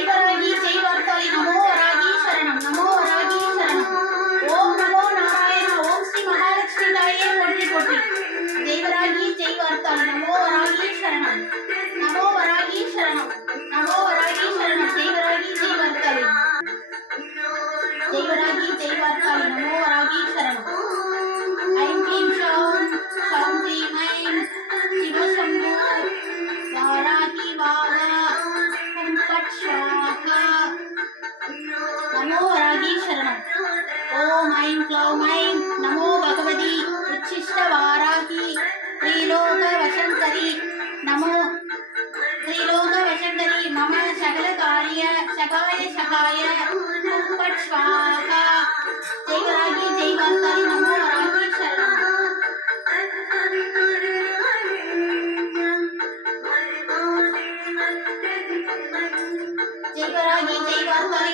ஜெய்வராகி ஜெய்வார்த்தாளி நமோ வராகி சரணம் நமோ வராகி சரணம். ஓம் நமோ நாராயணா. ஓம் ஸ்ரீ மகாலட்சுமி தாயே போற்றி போற்றி. ஜெய்வராகி ஜெய்வார்த்தாளி நமோ வராகி சரணம் நமோ வராகி சரணம் நமோ வராகி சரணம். ஜெய்வராகி ஜெய்வார்த்தாளி ஜெய்வராகி ஜெய்வார்த்தாளி நமோ வராகி சரணம். ஐம் க்ளீம் ஷௌம் ஷௌம் க்ளீம் ஐம் சிவசம்பு வாராகி வாகா ஹும் பட் ஸ்வாஹா நமோ வராகி சரணம். ஓம் ஐம் க்ளௌம் ஐம் நமோ பகவதி உச்சிஷ்ட வாராகி त्रिलोक वशंकरी नमो त्रिलोक वशंकरी मम सकल कार्य शकाय शकाय पट स्वाहा. जयवरागी जयवार्ताली नमो वरागी शरणं. जयवरागी जयवार्ताली